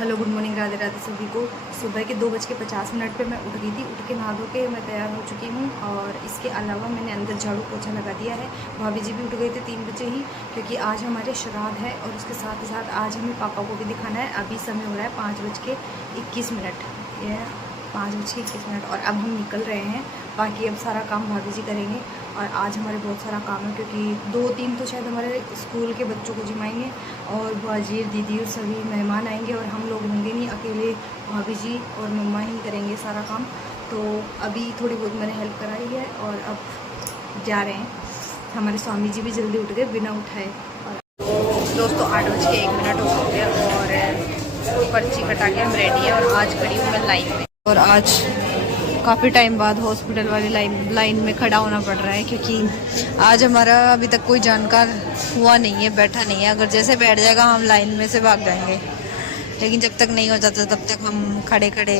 Hello good morning, Radhe Radhe सभी को। सुबह के 2:50 पे मैं उठ गई थी। उठ के नहा धो के मैं तैयार हो चुकी हूँ और इसके अलावा मैंने अंदर झाड़ू पोछा लगा दिया है। भाभी जी भी उठ गए थे 3 बजे ही, क्योंकि आज हमारे श्राद्ध है और उसके साथ ही साथ आज हमें पापा को भी दिखाना है। अभी समय हो रहा है 5:21। यह 5:21 और अब हम निकल रहे हैं। बाकी अब सारा काम भाभी जी करेंगे और आज हमारे बहुत सारा काम है, क्योंकि 2-3 तो शायद हमारे स्कूल के बच्चों को जिमाएंगे और बाजी दीदी और सभी मेहमान आएंगे और हम लोग होंगे नहीं, अकेले भाभी जी और मम्मा ही करेंगे सारा काम। तो अभी थोड़ी बहुत मैंने हेल्प कराई है और अब जा रहे हैं। हमारे स्वामी जी भी जल्दी उठ गए बिना उठाए। और दोस्तों 8:01 हो गया और पर्ची कटा के हम रेडी है और आज खड़ी हूँ मैं लाइन में। और आज काफ़ी टाइम बाद हॉस्पिटल वाली लाइन में खड़ा होना पड़ रहा है, क्योंकि आज हमारा अभी तक कोई जानकार हुआ नहीं है, बैठा नहीं है। अगर जैसे बैठ जाएगा हम लाइन में से भाग जाएंगे, लेकिन जब तक नहीं हो जाता तब तक हम खड़े खड़े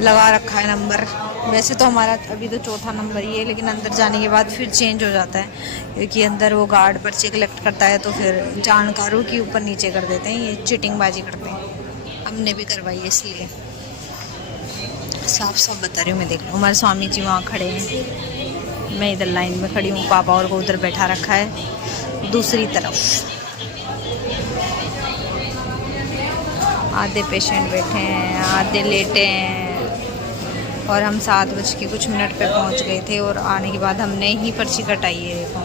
लगा रखा है नंबर। वैसे तो हमारा अभी तो चौथा नंबर ही है, लेकिन अंदर जाने के बाद फिर चेंज हो जाता है, क्योंकि अंदर वो गार्ड पर्ची कलेक्ट करता है तो फिर जानकारों की ऊपर नीचे कर देते हैं। ये चीटिंगबाजी करते हैं। हमने भी करवाई है, इसलिए साफ साफ बता रही हूँ। मैं देख लूँ, हमारे स्वामी जी वहाँ खड़े हैं, मैं इधर लाइन में खड़ी हूँ। पापा और को उधर बैठा रखा है दूसरी तरफ। आधे पेशेंट बैठे हैं, आधे लेटे हैं और हम 7:00 पे पहुँच गए थे और आने के बाद हमने ही पर्ची कटाई है। देखो,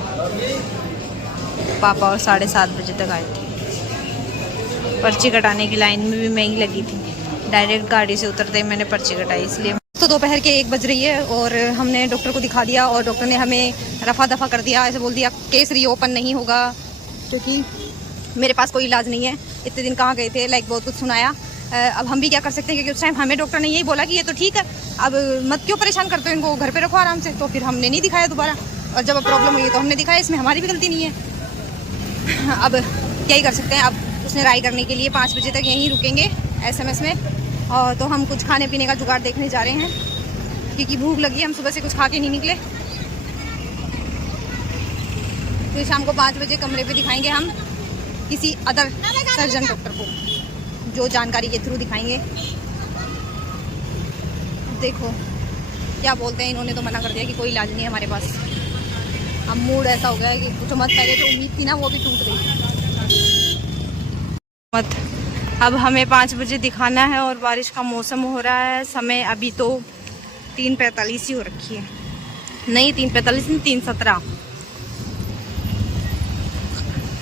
पापा और 7:30 बजे तक आए थे। पर्ची कटाने की लाइन में भी मैं ही लगी थी। डायरेक्ट गाड़ी से उतरते ही मैंने पर्ची कटाई, इसलिए। तो दोपहर के 1 बज रही है और हमने डॉक्टर को दिखा दिया और डॉक्टर ने हमें रफा दफा कर दिया। ऐसे बोल दिया केस रीओपन नहीं होगा, क्योंकि मेरे पास कोई इलाज नहीं है। इतने दिन कहाँ गए थे, लाइक बहुत कुछ सुनाया। अब हम भी क्या कर सकते हैं, क्योंकि उस टाइम हमें डॉक्टर ने यही बोला कि ये तो ठीक है, अब मत क्यों परेशान करते हो इनको, घर पर रखो आराम से। तो फिर हमने नहीं दिखाया दोबारा, और जब प्रॉब्लम हुई तो हमने दिखाया। इसमें हमारी भी गलती नहीं है। अब क्या ही कर सकते हैं। अब उसने राय करने के लिए 5 बजे तक यहीं रुकेंगे SMS में। और तो हम कुछ खाने पीने का जुगाड़ देखने जा रहे हैं, क्योंकि भूख लगी है। हम सुबह से कुछ खा के नहीं निकले। फिर शाम को 5 बजे कमरे पे दिखाएंगे हम किसी अदर सर्जन डॉक्टर को, जो जानकारी के थ्रू दिखाएंगे। देखो क्या बोलते हैं। इन्होंने तो मना कर दिया कि कोई इलाज नहीं है हमारे पास। अब मूड ऐसा हो गया है कि कुछ मत। पहले जो उम्मीद थी ना वो भी टूट गई मत। अब हमें 5 बजे दिखाना है और बारिश का मौसम हो रहा है। समय अभी तो 3:45 ही हो रखी है। नहीं 3:45 नहीं, 3:17।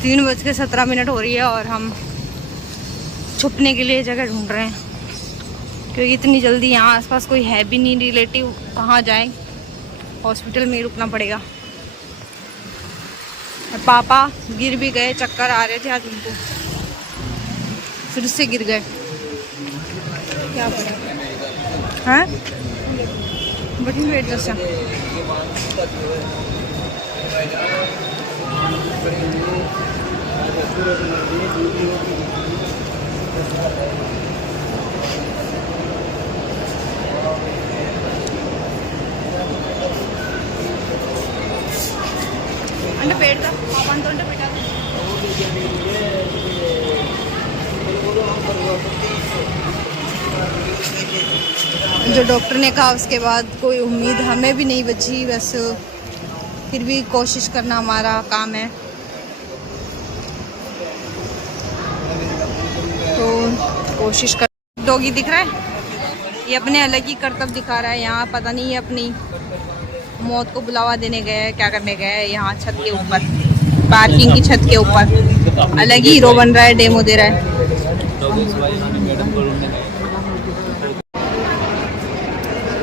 3:17 हो रही है और हम छुपने के लिए जगह ढूंढ रहे हैं, क्योंकि इतनी जल्दी यहाँ आसपास कोई है भी नहीं रिलेटिव। कहाँ जाए, हॉस्पिटल में ही रुकना पड़ेगा। और पापा गिर भी गए, चक्कर आ रहे थे आज उनको, फिर से गिर गए। क्या करें हैं, बड़ी वेट जैसा। अंडे पेट का पापा तो अंडे पेटा जो डॉक्टर ने कहा उसके बाद कोई उम्मीद हमें भी नहीं बची। बस फिर भी कोशिश करना हमारा काम है, तो कोशिश कर। डॉगी दिख रहा है, ये अपने अलग ही करतब दिखा रहा है। यहाँ पता नहीं ये अपनी मौत को बुलावा देने गए है, क्या करने गए है। यहाँ छत के ऊपर, पार्किंग की छत के ऊपर अलग ही हीरो बन रहा है, डेमो दे रहा है।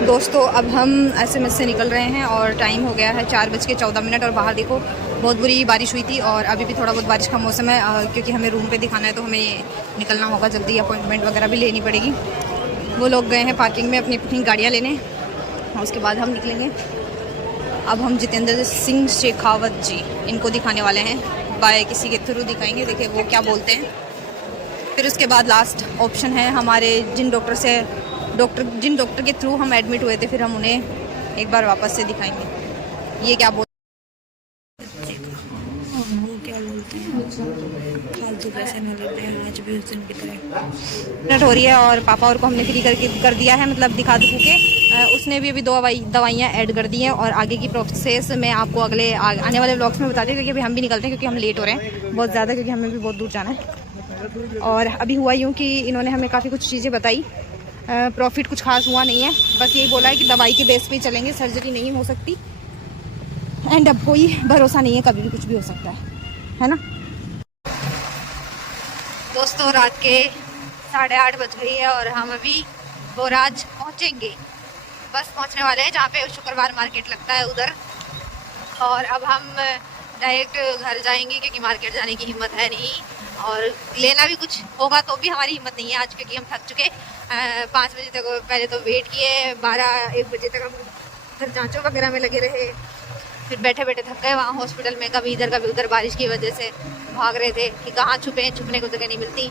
दोस्तों अब हम SMS से निकल रहे हैं और टाइम हो गया है 4:14 और बाहर देखो बहुत बुरी बारिश हुई थी और अभी भी थोड़ा बहुत बारिश का मौसम है। क्योंकि हमें रूम पे दिखाना है तो हमें निकलना होगा जल्दी, अपॉइंटमेंट वगैरह भी लेनी पड़ेगी। वो लोग गए हैं पार्किंग में अपनी अपनी गाड़ियाँ लेने और उसके बाद हम निकलेंगे। अब हम जितेंद्र सिंह शेखावत जी इनको दिखाने वाले हैं, बाय किसी के थ्रू दिखाएंगे, देखिए वो क्या बोलते हैं। फिर उसके बाद लास्ट ऑप्शन है हमारे जिन डॉक्टर के थ्रू हम एडमिट हुए थे, फिर हम उन्हें एक बार वापस से दिखाएंगे। ये क्या बोलते हैं, फालतू पैसे न लेते हैं। आज भी उस दिन की तरह मिनट हो रही है और पापा और को हमने फ्री कर दिया है, मतलब दिखा दुखू के। उसने भी अभी दवाइयाँ ऐड कर दी हैं और आगे की प्रोसेस मैं आपको आने वाले व्लॉग्स में बताती हूँ, क्योंकि अभी हम भी निकलते हैं क्योंकि हम लेट हो रहे हैं बहुत ज़्यादा, क्योंकि हमें भी बहुत दूर जाना है। और अभी हुआ यूँ कि इन्होंने हमें काफ़ी कुछ चीज़ें बताई, प्रॉफिट कुछ खास हुआ नहीं है, बस यही बोला है कि दवाई के बेस पे चलेंगे, सर्जरी नहीं हो सकती। एंड अब कोई भरोसा नहीं है, कभी भी कुछ भी हो सकता है ना दोस्तों। रात के 8:30 बज गई है और हम अभी बोराज पहुंचेंगे, बस पहुंचने वाले हैं जहाँ पे शुक्रवार मार्केट लगता है उधर। और अब हम डायरेक्ट घर जाएंगे क्योंकि मार्केट जाने की हिम्मत है नहीं, और लेना भी कुछ होगा तो भी हमारी हिम्मत नहीं है आज, क्योंकि हम थक चुके। 5 बजे तक पहले तो वेट किए, 12-1 बजे तक हम उधर जांचों वगैरह में लगे रहे, फिर बैठे बैठे थक गए वहाँ हॉस्पिटल में, कभी इधर कभी उधर, बारिश की वजह से भाग रहे थे कि कहाँ छुपने को जगह नहीं मिलती।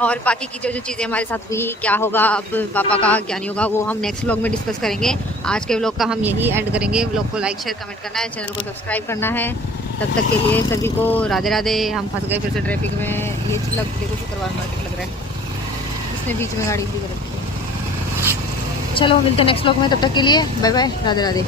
और बाकी की जो चीज़ें हमारे साथ हुई, क्या होगा अब पापा का, क्या नहीं होगा, वो हम नेक्स्ट व्लॉग में डिस्कस करेंगे। आज के व्लॉग का हम यही एंड करेंगे। व्लॉग को लाइक शेयर कमेंट करना है, चैनल को सब्सक्राइब करना है। तब तक के लिए सभी को राधे राधे। हम फंस गए फिर से ट्रैफिक में, ये देखो शुक्रवार मार्केट लग रहा है, इसने बीच में गाड़ी भी रखी है। चलो मिलते हैं नेक्स्ट व्लॉग में, तब तक के लिए बाय बाय, राधे राधे।